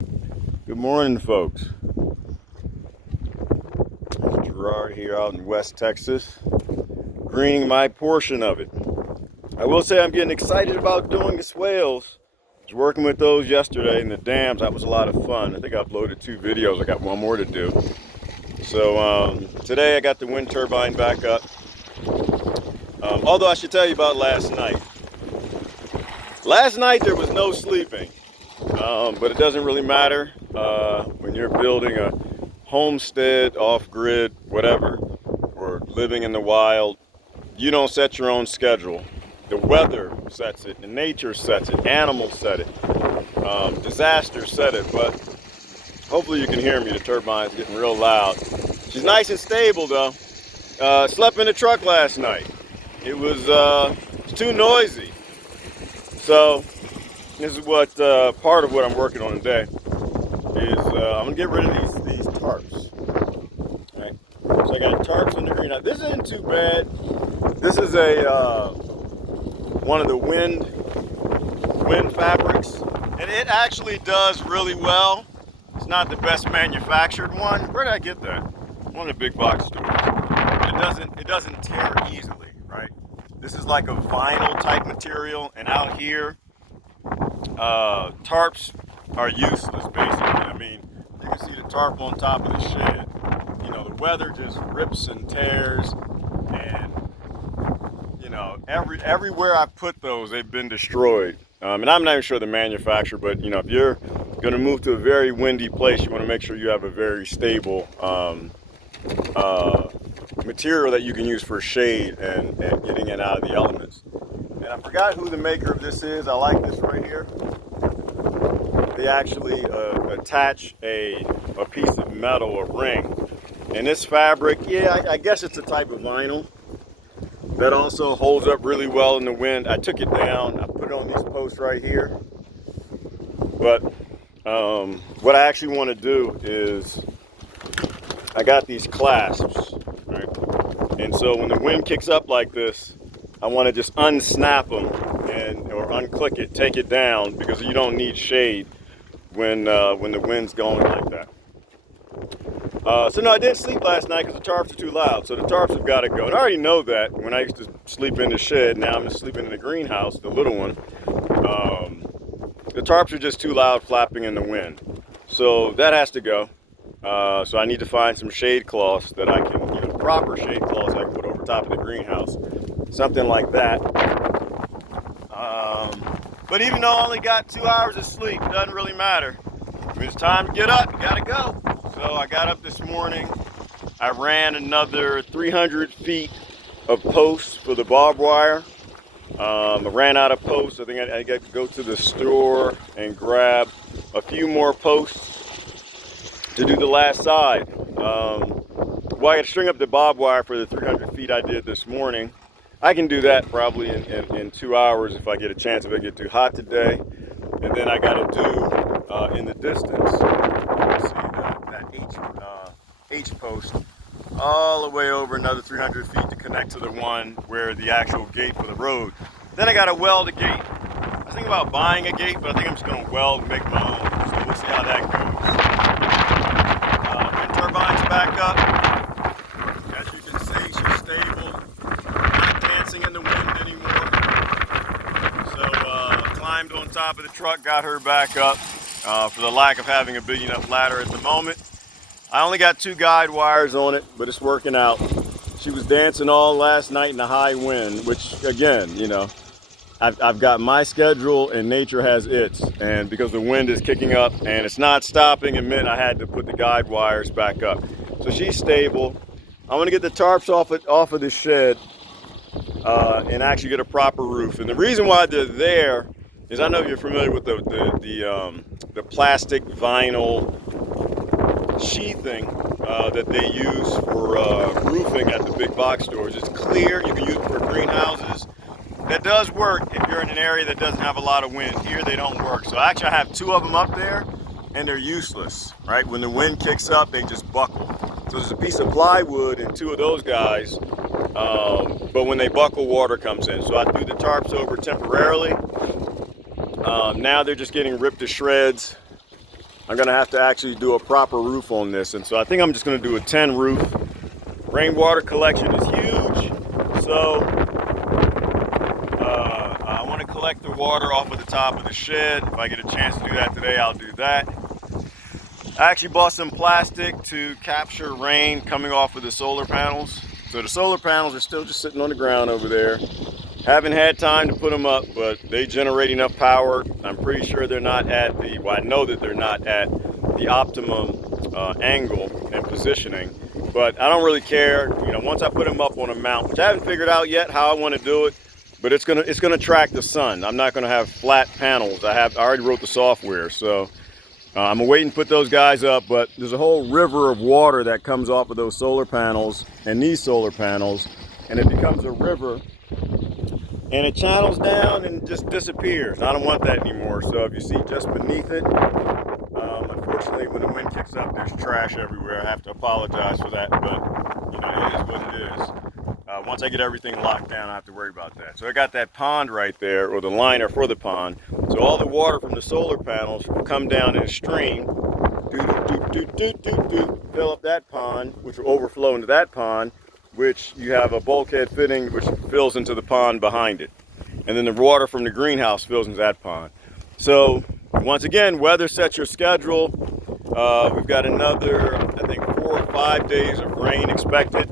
Good morning, folks. It's Gerard here out in West Texas, greening my portion of it. I will say I'm getting excited about doing the swales. I was working with those yesterday in the dams. That was a lot of fun. I think I uploaded 2 videos. I got one more to do. So today I got the wind turbine back up. Although I should tell you about last night. Last night there was no sleeping, but it doesn't really matter when you're building a homestead, off-grid, whatever, or living in the wild. You don't set your own schedule. The weather sets it, and nature sets it, animals set it, disasters set it. But hopefully you can hear me. The turbine's getting real loud. She's nice and stable though. Slept in the truck last night. It was too noisy. So this is what part of what I'm working on today is I'm gonna get rid of these tarps. Right. So I got tarps in the green. Now this isn't too bad. This is a one of the wind fabrics, and it actually does really well. It's not the best manufactured one. Where did I get that? One of the big box stores. It doesn't tear easily, right? This is like a vinyl type material, and out here, tarps are useless basically. I mean, you can see the tarp on top of the shed. You know, the weather just rips and tears, and you know, everywhere I put those, they've been destroyed. And I'm not even sure the manufacturer, but you know, if you're going to move to a very windy place, you want to make sure you have a very stable material that you can use for shade and getting it out of the elements. And I forgot who the maker of this is. I like this right here. They actually attach a piece of metal, a ring. And this fabric, yeah, I guess it's a type of vinyl that also holds up really well in the wind. I took it down, I put it on these posts right here. But what I actually want to do is, I got these clasps, right? And so when the wind kicks up like this, I want to just unsnap them or unclick it, take it down, because you don't need shade when the wind's going like that. So no, I didn't sleep last night because the tarps are too loud. So the tarps have got to go. And I already know that when I used to sleep in the shed. Now I'm just sleeping in the greenhouse, the little one. The tarps are just too loud flapping in the wind. So that has to go. So I need to find some shade cloths that I can, you know, proper shade cloths I can put over top of the greenhouse. Something like that. But even though I only got 2 hours of sleep, it doesn't really matter. When it's time to get up, you gotta go. So I got up this morning. I ran another 300 feet of posts for the barbed wire. I ran out of posts. I think I got to go to the store and grab a few more posts to do the last side. Well, I got to string up the barbed wire for the 300 feet I did this morning. I can do that probably in 2 hours if I get a chance, if it get too hot today. And then I got to do in the distance, you see that H post all the way over another 300 feet to connect to the one where the actual gate for the road. Then I got to weld a gate. I was thinking about buying a gate, but I think I'm just going to weld and make my own. So we'll see how that goes. Wind turbine's back up. As you can see, she's stable. Not dancing in the wind anymore. So climbed on top of the truck, got her back up for the lack of having a big enough ladder at the moment. I only got 2 guide wires on it, but it's working out. She was dancing all last night in the high wind, which again, you know, I've got my schedule and nature has its. And because the wind is kicking up and it's not stopping, it meant I had to put the guide wires back up. So she's stable. I want to get the tarps off of the shed and actually get a proper roof. And the reason why they're there is, I know you're familiar with the plastic vinyl sheathing that they use for roofing at the big box stores. It's clear. You can use it for greenhouses. That does work if you're in an area that doesn't have a lot of wind. Here they don't work. So actually I have 2 of them up there and they're useless, right? When the wind kicks up, they just buckle. So there's a piece of plywood in 2 of those guys, but when they buckle, water comes in. So I threw the tarps over temporarily. Now they're just getting ripped to shreds. I'm gonna have to actually do a proper roof on this. And so I think I'm just gonna do a 10 roof. Rainwater collection is huge. So I wanna collect the water off of the top of the shed. If I get a chance to do that today, I'll do that. I actually bought some plastic to capture rain coming off of the solar panels. So the solar panels are still just sitting on the ground over there. Haven't had time to put them up, but they generate enough power. I'm pretty sure they're not at the, well, I know that they're not at the optimum angle and positioning, but I don't really care. You know, once I put them up on a mount, which I haven't figured out yet how I want to do it, but it's gonna track the sun. I'm not gonna have flat panels. I already wrote the software, so I'm waiting to put those guys up. But there's a whole river of water that comes off of those solar panels and these solar panels, and it becomes a river. And it channels down and just disappears. I don't want that anymore. So if you see just beneath it, unfortunately when the wind kicks up, there's trash everywhere. I have to apologize for that, but you know, it is what it is. Once I get everything locked down, I have to worry about that. So I got that pond right there, or the liner for the pond. So all the water from the solar panels will come down in a stream, fill up that pond, which will overflow into that pond, which you have a bulkhead fitting which fills into the pond behind it. And then the water from the greenhouse fills into that pond. So once again, weather sets your schedule. We've got another, I think, 4 or 5 days of rain expected,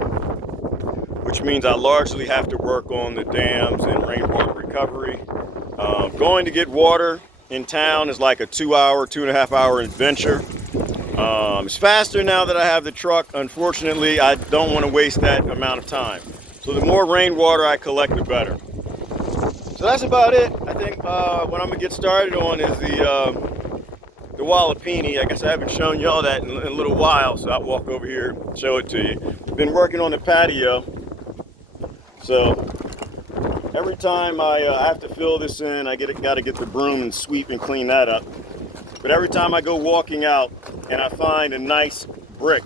which means I largely have to work on the dams and rainwater recovery. Going to get water in town is like a 2-hour, 2.5-hour adventure. It's faster now that I have the truck. Unfortunately, I don't want to waste that amount of time. So the more rainwater I collect, the better. So that's about it. I think what I'm gonna get started on is the Wallapini. I guess I haven't shown y'all that in a little while, so I'll walk over here and show it to you. Been working on the patio. So every time I have to fill this in, I gotta get the broom and sweep and clean that up. But every time I go walking out and I find a nice brick,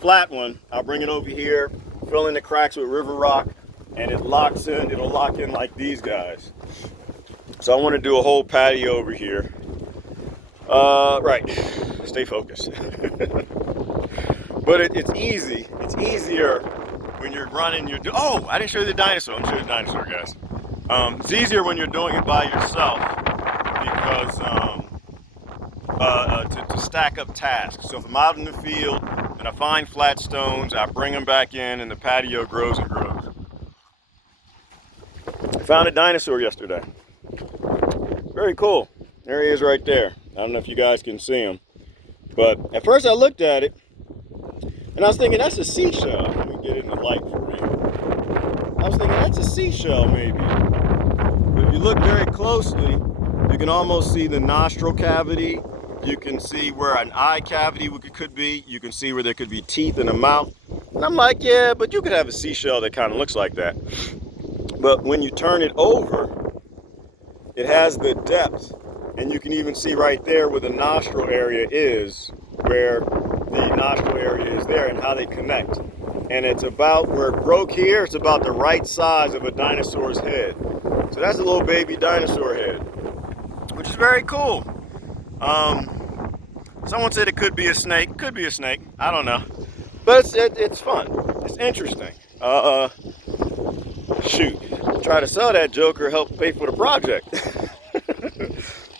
flat one, I'll bring it over here, fill in the cracks with river rock, and it locks in. It'll lock in like these guys. So I want to do a whole patio over here. Right, stay focused. But it's easy. It's easier when you're running. Oh, I didn't show you the dinosaur. I'm showing you the dinosaur, guys. It's easier when you're doing it by yourself because to stack up tasks. So if I'm out in the field and I find flat stones, I bring them back in and the patio grows and grows. I found a dinosaur yesterday. Very cool. There he is right there. I don't know if you guys can see him. But at first I looked at it and I was thinking that's a seashell. Let me get it in the light for you. I was thinking that's a seashell maybe. But if you look very closely, you can almost see the nostril cavity. You can see where an eye cavity could be. You can see where there could be teeth in a mouth. And I'm like, yeah, but you could have a seashell that kind of looks like that. But when you turn it over, it has the depth. And you can even see right there where the nostril area is, where the nostril area is there and how they connect. And it's about where it broke here, it's about the right size of a dinosaur's head. So that's a little baby dinosaur head, which is very cool. Someone said it could be a snake. Could be a snake. I don't know. But it's fun. It's interesting. Shoot. Try to sell that joker, help pay for the project.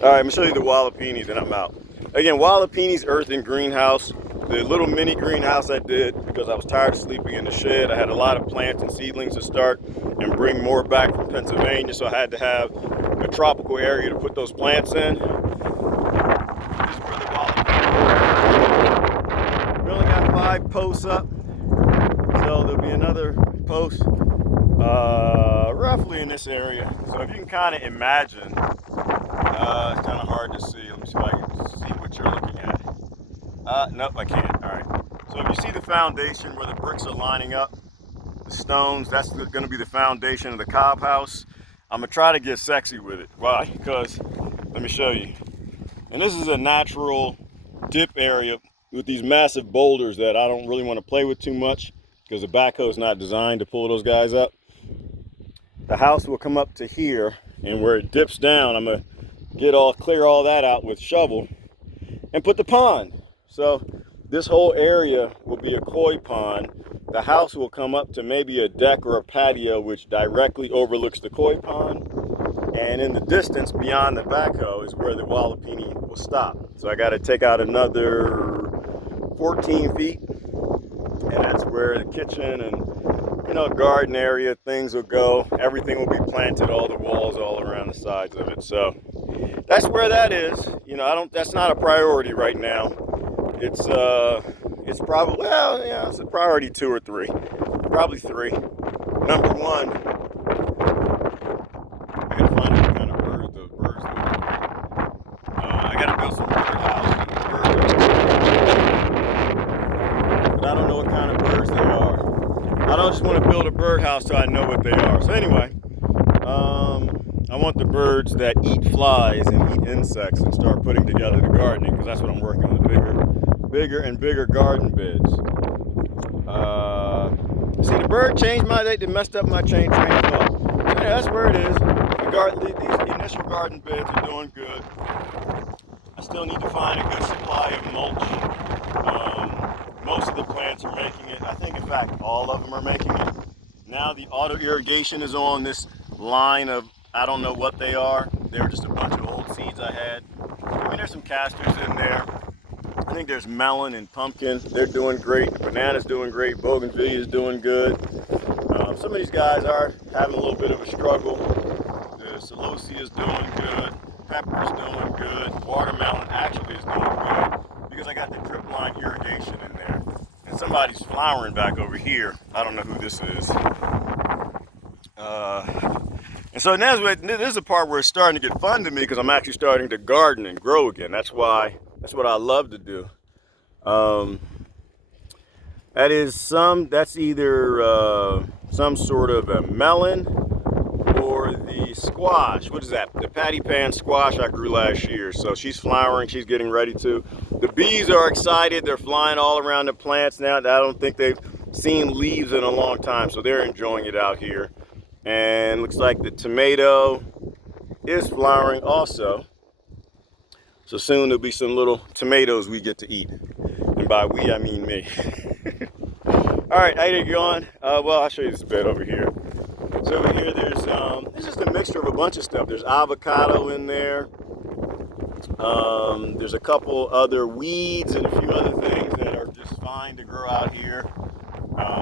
All right, I'm gonna show you the Wallapini, then I'm out. Again, Wallapini's earthen greenhouse. The little mini greenhouse I did because I was tired of sleeping in the shed. I had a lot of plants and seedlings to start and bring more back from Pennsylvania, so I had to have a tropical area to put those plants in. This is where the Wallapini. We only got 5 posts up, so there'll be another post roughly in this area. So if you can kind of imagine, it's kind of hard to see. Let me see if I can see what you're looking at. Nope, I can't. All right. So if you see the foundation where the bricks are lining up, the stones, that's going to be the foundation of the cob house. I'm going to try to get sexy with it. Why? Because, let me show you. And this is a natural dip area with these massive boulders that I don't really want to play with too much because the backhoe is not designed to pull those guys up. The house will come up to here, and where it dips down, I'm going to clear all that out with shovel. and put the pond. So this whole area will be a koi pond. The house will come up to maybe a deck or a patio which directly overlooks the koi pond. And in the distance beyond the backhoe is where the Wallapini will stop. So I got to take out another 14 feet, and that's where the kitchen and, you know, garden area, things will go. Everything will be planted, all the walls all around the sides of it. So that's where that is. You know, that's not a priority right now. It's probably, well, yeah, it's a priority 2 or 3. Probably 3. Number 1, I gotta find what kind of birds those birds are. I gotta build some bird houses and birds. But I don't know what kind of birds they are. I don't just want to build a birdhouse so I know what they are. So anyway, I want the birds that eat flies and eat insects and start putting together the gardening, because that's what I'm working on, bigger and bigger garden beds. See, the bird changed they messed up my train of thought. So yeah, that's where it is. These initial garden beds are doing good. I still need to find a good supply of mulch. Most of the plants are making it. I think, in fact, all of them are making it. Now the auto irrigation is on this line of, I don't know what they are. They were just a bunch of old seeds I had. I mean, there's some casters in there. I think there's melon and pumpkin. They're doing great. Banana's doing great. Bougainvillea is doing good. Some of these guys are having a little bit of a struggle. The celosia is doing good. Pepper's doing good. Watermelon actually is doing good because I got the drip line irrigation in there. And somebody's flowering back over here. I don't know who this is. And so now this is the part where it's starting to get fun to me, because I'm actually starting to garden and grow again. That's what I love to do. That's either some sort of a melon or the squash. What is that? The patty pan squash I grew last year. So she's flowering, she's getting ready to. The bees are excited, they're flying all around the plants now. I don't think they've seen leaves in a long time, so they're enjoying it out here. And looks like the tomato is flowering also. So soon there'll be some little tomatoes we get to eat. And by we, I mean me. All right, how you going? Well, I'll show you this bed over here. So over here, there's it's just a mixture of a bunch of stuff. There's avocado in there. There's a couple other weeds and a few other things that are just fine to grow out here.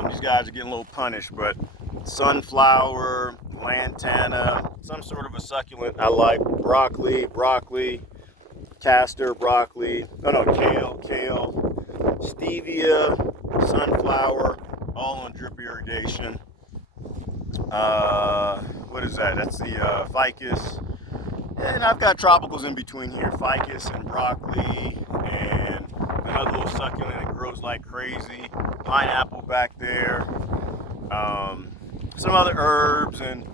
These guys are getting a little punished, but sunflower, lantana, some sort of a succulent I like, broccoli, castor, kale, stevia, sunflower, all on drip irrigation. What is that? That's the ficus. And I've got tropicals in between here, ficus and broccoli, and another little succulent that grows like crazy, pineapple back there, some other herbs, and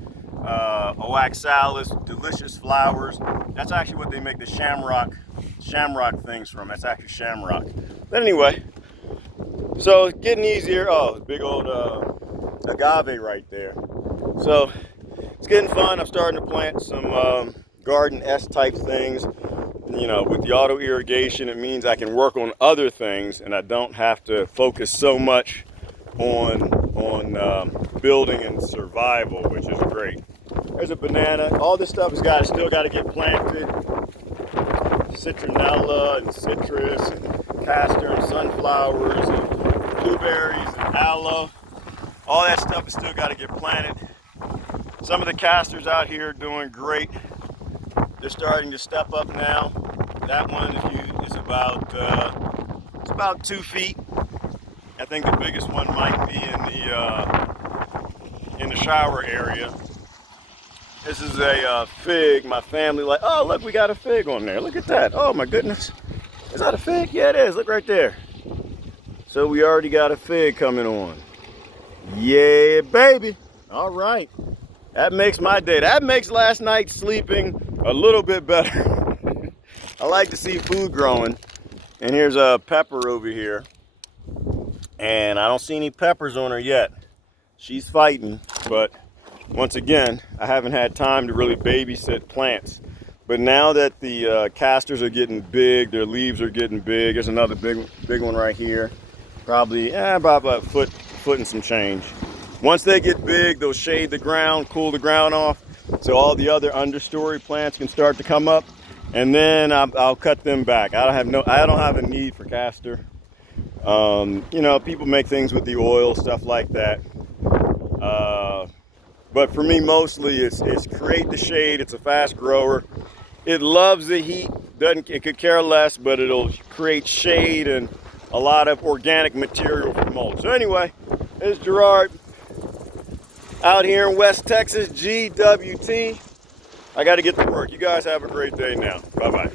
oxalis, delicious flowers. That's actually what they make the shamrock things from. That's actually shamrock. But anyway, so it's getting easier. Oh, big old agave right there. So it's getting fun. I'm starting to plant some garden S type things. You know, with the auto irrigation, it means I can work on other things, and I don't have to focus so much on building and survival, which is great. There's a banana. All this stuff still got to get planted. Citronella and citrus and castor and sunflowers and blueberries and aloe. All that stuff has still got to get planted. Some of the castors out here are doing great. They're starting to step up now. That one is about 2 feet. I think the biggest one might be in the shower area. This is a fig. My family oh, look, we got a fig on there. Look at that. Oh my goodness. Is that a fig? Yeah, it is. Look right there. So we already got a fig coming on. Yeah, baby. All right. That makes my day. That makes last night's sleeping a little bit better. I like to see food growing. And here's a pepper over here. And I don't see any peppers on her yet. She's fighting, but once again, I haven't had time to really babysit plants. But now that the casters are getting big, their leaves are getting big. There's another big one right here, probably about a foot and some change. Once they get big, they'll shade the ground, cool the ground off, so all the other understory plants can start to come up, and then I'll cut them back. I don't have a need for castor. You know, people make things with the oil, stuff like that. But for me, mostly it's create the shade. It's a fast grower. It loves the heat. It could care less, but it'll create shade and a lot of organic material for mulch. So anyway, it's Gerard out here in West Texas, GWT. I got to get to work. You guys have a great day now. Bye-bye.